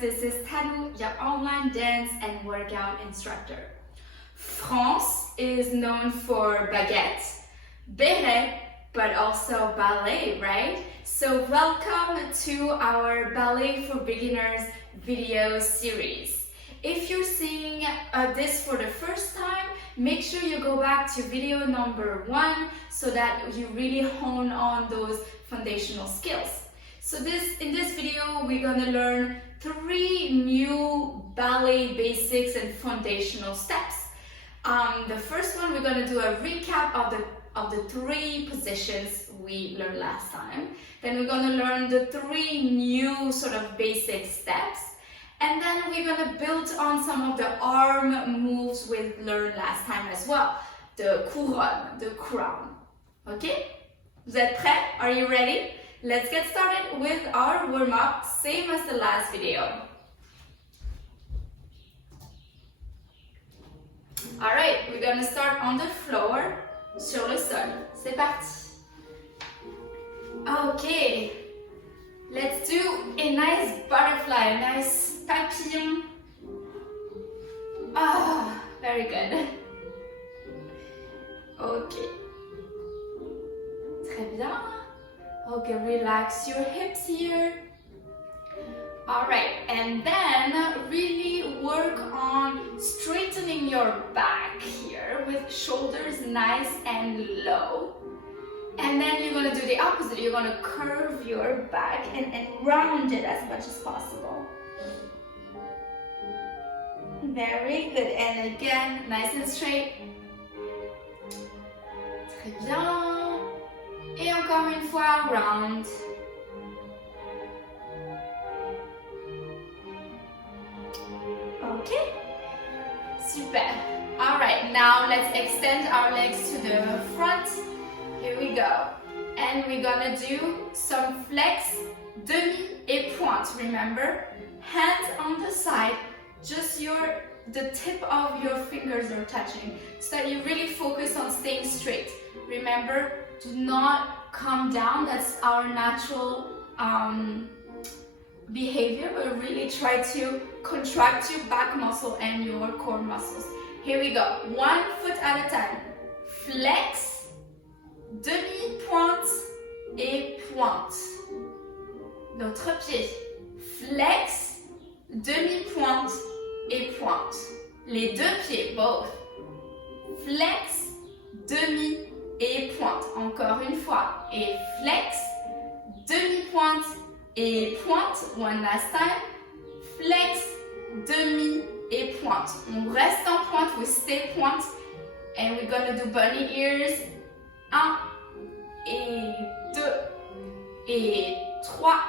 this is Tanu, your online dance and workout instructor. France is known for baguette, béret, but also ballet, right? So welcome to our Ballet for Beginners video series. If you're seeing this for the first time, make sure you go back to video number 1 so that you really hone on those foundational skills. So in this video, we're going to learn 3 new ballet basics and foundational steps. The first one, we're going to do a recap of the 3 positions we learned last time. Then we're going to learn the 3 new sort of basic steps. And then we're going to build on some of the arm moves we learned last time as well. The couronne, the crown. Okay? Vous êtes prêts? Are you ready? Let's get started with our warm-up, same as the last video. Alright, we're going to start on the floor, sur le sol. C'est parti. Okay, let's do a nice butterfly, a nice papillon. Ah, very good. Okay. Très bien. Okay, relax your hips here. Alright, and then really work on straightening your back here with shoulders nice and low. And then you're going to do the opposite. You're going to curve your back and round it as much as possible. Very good. And again, nice and straight. Très bien. Et encore une fois, round. Okay. Super. All right, now let's extend our legs to the front. Here we go. And we're gonna do some flex, demi et pointe. Remember, hands on the side, just the tip of your fingers are touching, so that you really focus on staying straight. Remember, do not come down. That's our natural behavior, but really try to contract your back muscle and your core muscles. Here we go. 1 foot at a time. Flex, demi-pointe et pointe. L'autre pied. Flex, demi-pointe et pointe. Les 2 pieds, both. Flex, demi et pointe. Encore une fois. Et flex, demi-pointe et pointe. One last time. Flex, demi et pointe. On reste en pointe, we stay pointe. And we're gonna do bunny ears. 1 et 2 et 3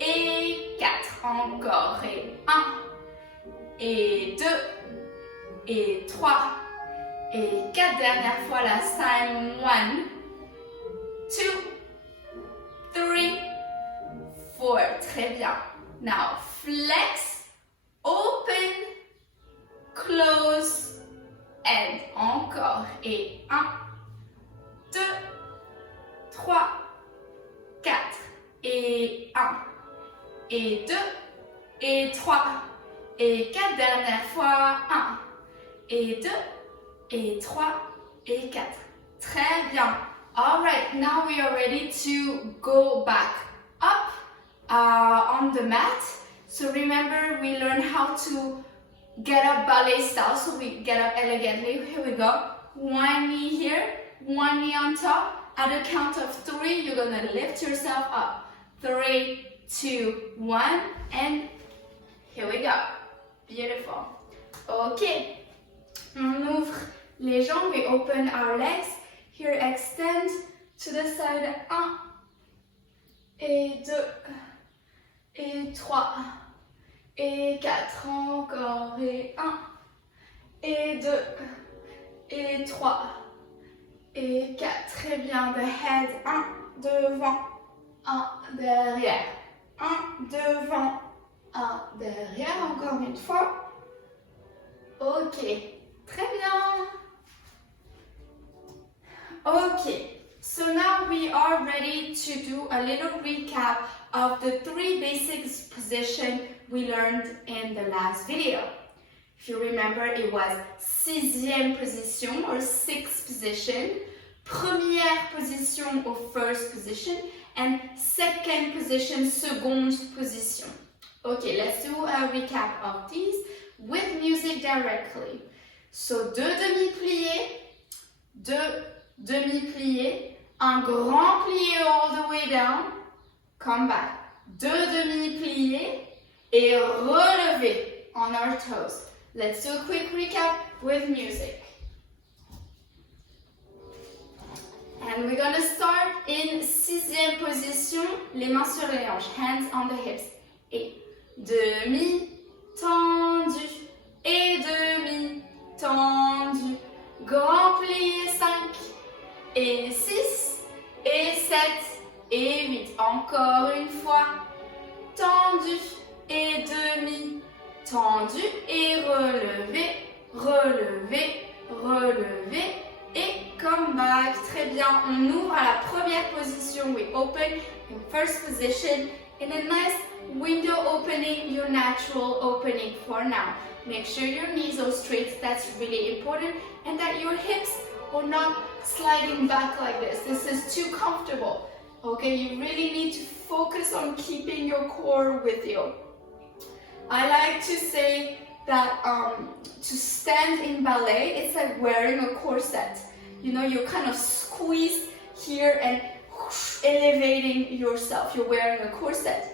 et 4. Encore. Et 1 et 2 et 3 et 4. Dernière fois, last time. 1, 2, 3, 4. Très bien. Now, flex, open, close, and encore. Et 1, 2, 3, 4. Et 1, et 2, et 3, et 4. Dernière fois. 1, et 2, et 3, et 4. Très bien. All right, now we are ready to go back up on the mat. So remember, we learned how to get up ballet style. So we get up elegantly. Here we go. 1 knee here, 1 knee on top. At a count of 3, you're gonna lift yourself up. 3, 2, 1, and here we go. Beautiful. Okay. On ouvre les jambes. We open our legs. Here, extend to the side. 1, et 2, et 3, et 4. Encore. Et 1, et 2, et 3. Et 4, très bien, the head, 1, devant, 1, derrière, 1, devant, 1, derrière, encore une fois. Ok, très bien. Ok, So now we are ready to do a little recap of the 3 basic positions we learned in the last video. If you remember, it was Sixième Position or Sixth Position, Première Position or First Position, and Second Position, Seconde Position. Okay, let's do a recap of these with music directly. So, 2 demi-pliés, 2 demi-pliés, un grand plié all the way down, come back, 2 demi-pliés et relevé on our toes. Let's do a quick recap with music. And we're going to start in Sixième Position, les mains sur les hanches, hands on the hips. Et demi tendu, et demi tendu, grand plié 5, et 6, et 7, et 8. Encore une fois, tendu, et demi tendu, et relevé, relevé, relevé, et come back. Très bien, on ouvre à la première position. We open in first position in a nice window opening, your natural opening for now. Make sure your knees are straight, that's really important, and that your hips are not sliding back like this. This is too comfortable. Okay, you really need to focus on keeping your core with you. I like to say that to stand in ballet, it's like wearing a corset. You know, you kind of squeeze here and elevating yourself. You're wearing a corset.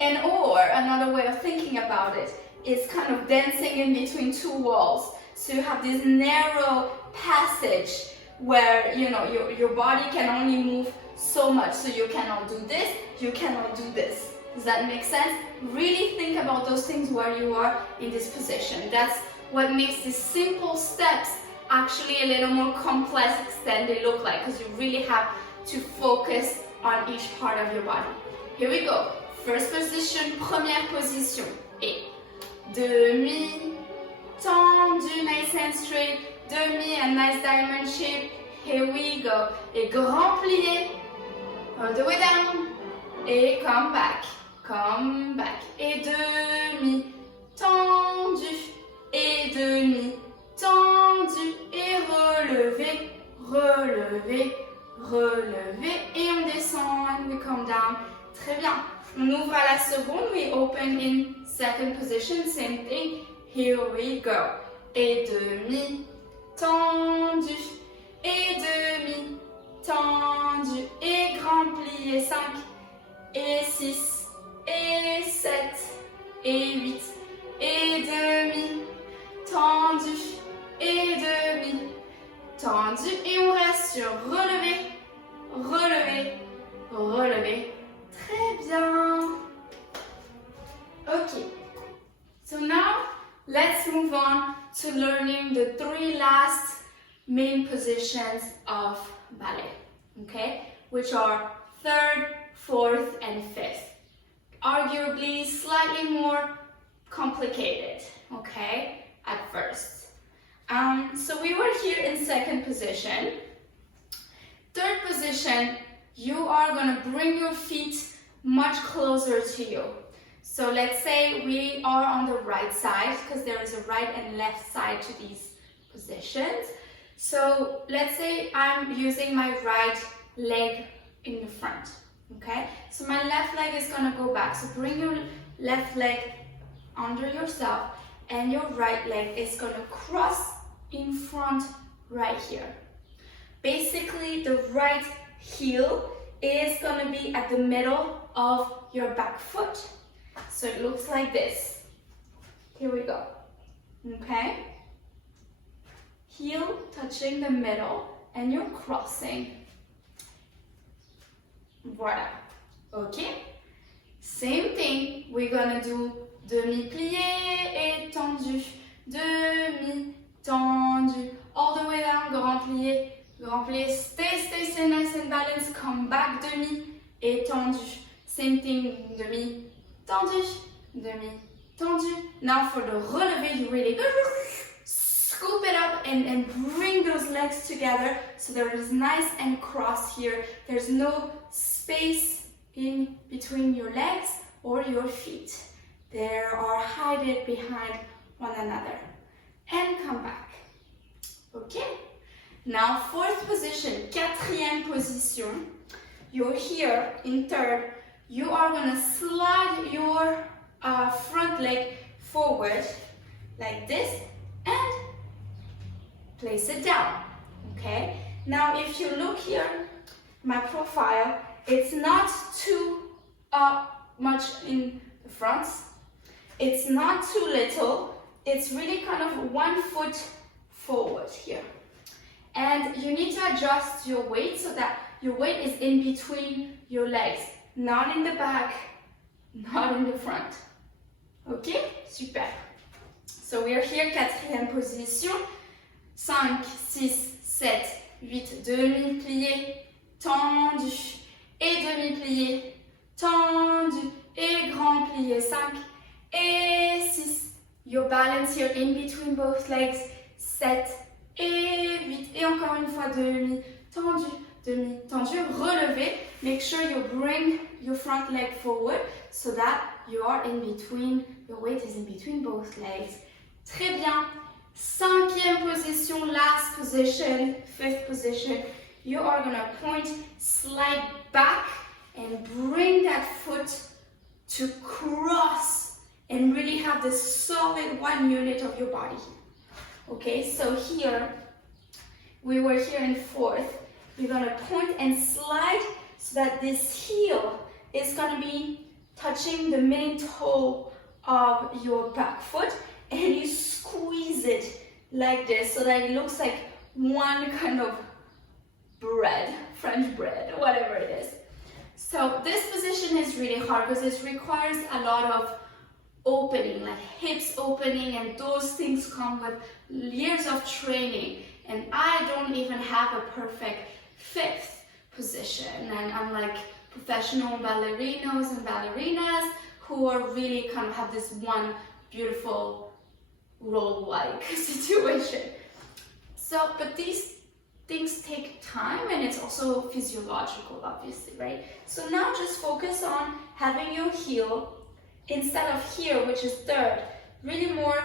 And or another way of thinking about it is kind of dancing in between 2 walls. So you have this narrow passage where, you know, your body can only move so much. So you cannot do this, you cannot do this. Does that make sense? Really think about those things where you are in this position. That's what makes these simple steps actually a little more complex than they look like, because you really have to focus on each part of your body. Here we go. First position, première position. Et demi tendu, nice and straight. Demi, a nice diamond shape. Here we go. Et grand plié, all the way down. Et come back, come back. Et demi tendu, et demi tendu. Et relevé, relevé, relevé. Et on descend and we come down. Très bien. On ouvre à la seconde, we open in second position, same thing, here we go. Et demi, tendu, et demi, tendu, et grand plié 5, et 6, et 7, et 8, et demi, tendu, et demi, tendu, et on reste sur relevé, relevé, relevé. Très bien. Okay. So now let's move on to learning the 3 last main positions of ballet. Okay? Which are 3rd, 4th, and 5th. Arguably slightly more complicated. Okay? At first. So we were here in 2nd position. 3rd position, you are going to bring your feet much closer to you. So let's say we are on the right side, because there is a right and left side to these positions. So let's say I'm using my right leg in the front. Okay? So my left leg is going to go back. So bring your left leg under yourself, and your right leg is going to cross in front right here. Basically, the right heel is going to be at the middle of your back foot. So it looks like this. Here we go. Okay? Heel touching the middle and you're crossing. Voila. Okay? Same thing. We're going to do demi-plié et tendu. Demi-tendu. All the way down, grand plié. Grand plié, stay nice and balanced, come back, demi, et tendu. Same thing, demi, tendu, demi, tendu. Now for the relevé, you really go, scoop it up and bring those legs together so there is nice and cross here. There's no space in between your legs or your feet. They are hidden behind one another. And come back. Okay? Now, fourth position, quatrième position. You're here in third. You are going to slide your front leg forward like this and place it down. Okay? Now, if you look here, my profile, it's not too much in the front. It's not too little. It's really kind of 1 foot forward here. And you need to adjust your weight so that your weight is in between your legs, not in the back, not in the front. Okay? Super. So we are here, quatrième position. 5, 6, 7, 8, demi-plié, tendu, et demi-plié, tendu, et grand plié, 5, et 6. Your balance here in between both legs, 7 et 8. Et encore une fois, demi, tendu, relevé. Make sure you bring your front leg forward so that you are in between, your weight is in between both legs. Très bien. Cinquième position, last position, fifth position. You are going to point, slide back and bring that foot to cross and really have this solid 1 unit of your body. Okay, so here, we were here in fourth. You're going to point and slide so that this heel is going to be touching the main toe of your back foot, and you squeeze it like this so that it looks like one kind of bread, French bread, whatever it is. So this position is really hard because it requires a lot of opening, like hips opening, and those things come with years of training. And I don't even have a perfect fifth position. And I'm like professional ballerinos and ballerinas who are really kind of have this one beautiful roll-like situation. So, but these things take time, and it's also physiological, obviously, right? So now just focus on having your heel instead of here, which is third, really more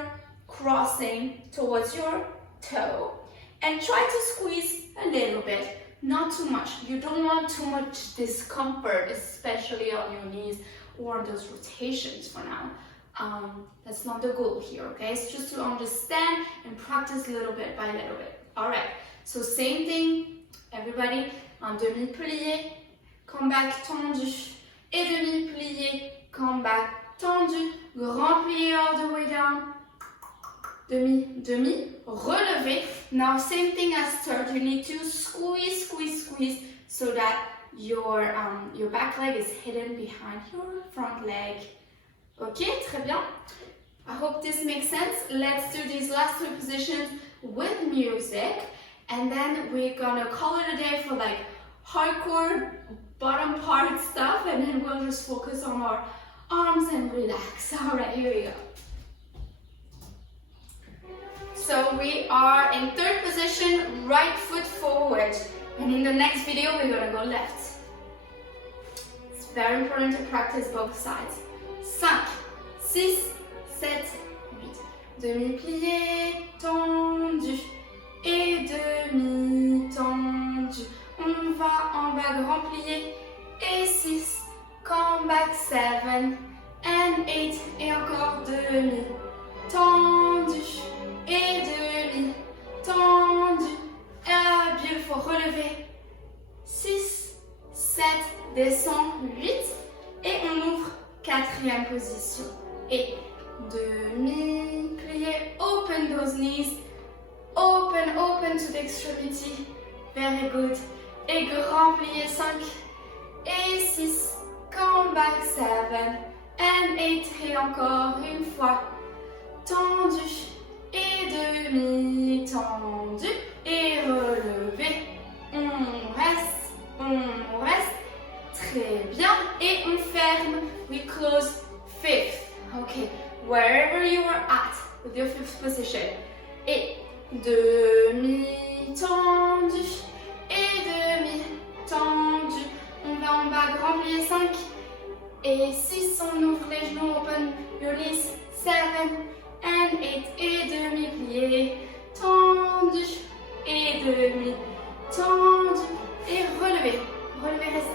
crossing towards your toe, and try to squeeze a little bit, not too much. You don't want too much discomfort, especially on your knees or those rotations for now. That's not the goal here, okay? It's just to understand and practice little bit by little bit. All right, so same thing, everybody, en demi-plié, come back, tendu, et demi-plié, come back, tendu, grand plié all the way down, demi, relevé. Now same thing as third, you need to squeeze so that your back leg is hidden behind your front leg. Okay, très bien. I hope this makes sense. Let's do these last two positions with music, and then we're gonna call it a day for like hardcore bottom part stuff, and then we'll just focus on our arms and relax. All right, here we go. So we are in third position, right foot forward, and in the next video we're gonna go left. It's very important to practice both sides. 5, 6, 7, 8. Demi-plié, tendu, et demi-tendu. On va en bas, grand plié, et 6. Come back, 7 and 8. Et encore demi, tendu, et demi, tendu. Beautiful, relevé. 6, 7, descend, 8. Et on ouvre, quatrième position. Et demi-plié, open those knees. Open to the extremity. Very good. Et grand plié, 5 et 6. Come back, 7 and 8. Et encore une fois. Tendu et demi, tendu et relevé. On reste. Très bien. Et on ferme. We close fifth. Okay. Wherever you are at with your fifth position. Et demi-tendu et demi-tendu. On va en bas, grand plié 5 et 6, on ouvre les genoux, open your knees, 7 and 8 et demi-plié, tendu et demi-tendu et relevé. Relevez, restez.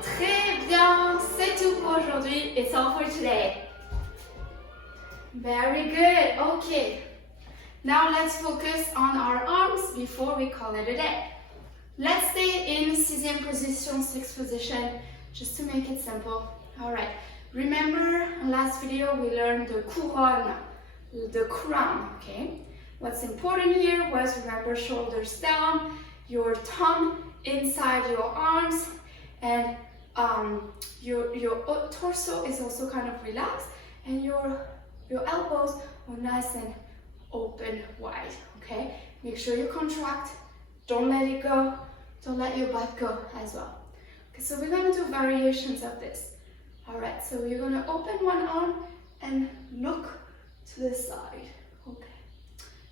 Très bien, c'est tout pour aujourd'hui. It's all for today. Very good. Okay. Now let's focus on our arms before we call it a day. Let's stay in sixième position, sixth position, just to make it simple. All right. Remember, in last video we learned the couronne, the crown. Okay. What's important here was remember shoulders down, your thumb inside your arms, and your torso is also kind of relaxed, and your elbows are nice and open wide. Okay, make sure you contract, don't let it go, don't let your butt go as well. Okay, so we're going to do variations of this. All right, so you're going to open one arm and look to the side. Okay,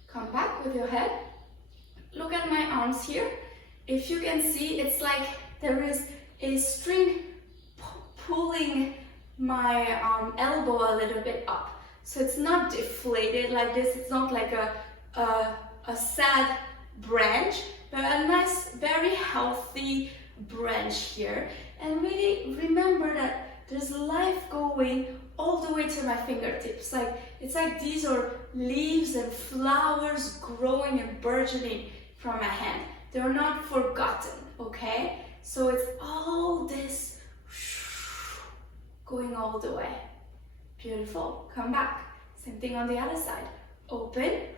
come back with your head, look at my arms here. If you can see, it's like there is a string pulling my elbow a little bit up. So it's not deflated like this, it's not like a sad branch, but a nice, very healthy branch here. And really remember that there's life going all the way to my fingertips. It's like these are leaves and flowers growing and burgeoning from my hand. They're not forgotten, okay? So it's all this going all the way. Beautiful. Come back. Same thing on the other side. Open.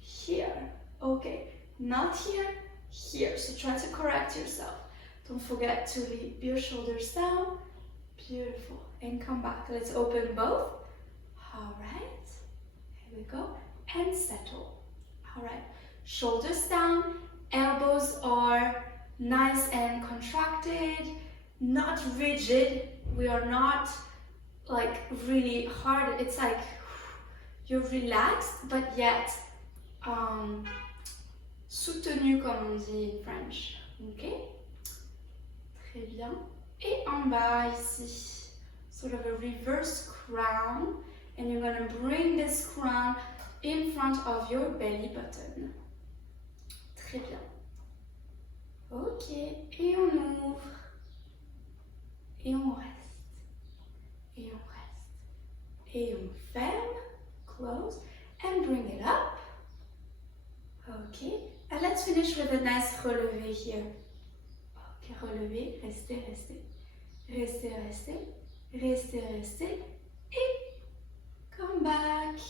Here. Okay. Not here. Here. So try to correct yourself. Don't forget to leave your shoulders down. Beautiful. And come back. Let's open both. All right. Here we go. And settle. All right. Shoulders down. Elbows are nice and contracted. Not rigid. We are not like really hard. It's like you're relaxed, but yet soutenu, comme on dit in French. Ok? Très bien. Et en bas ici, sort of a reverse crown, and you're gonna bring this crown in front of your belly button. Très bien. Ok, et on ouvre. Et on reste. Et on reste. Et on ferme. Close. And bring it up. Ok. And let's finish with a nice relevé here. Ok, relevé. Restez, restez. Restez, restez. Restez, restez. Et come back.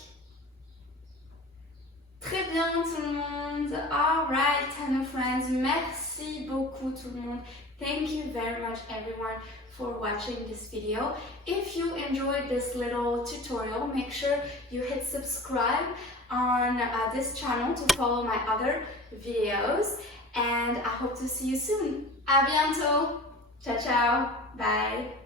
Très bien tout le monde. Alright, Tanu friends. Merci beaucoup tout le monde. Thank you very much everyone for watching this video. If you enjoyed this little tutorial, make sure you hit subscribe on this channel to follow my other videos. And I hope to see you soon. À bientôt. Ciao, ciao. Bye.